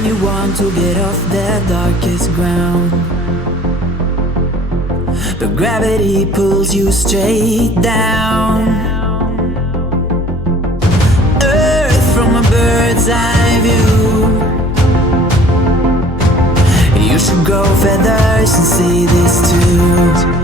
when you want to get off the darkest ground, but gravity pulls you straight down. Earth from a bird's eye view. You should grow feathers and see this too.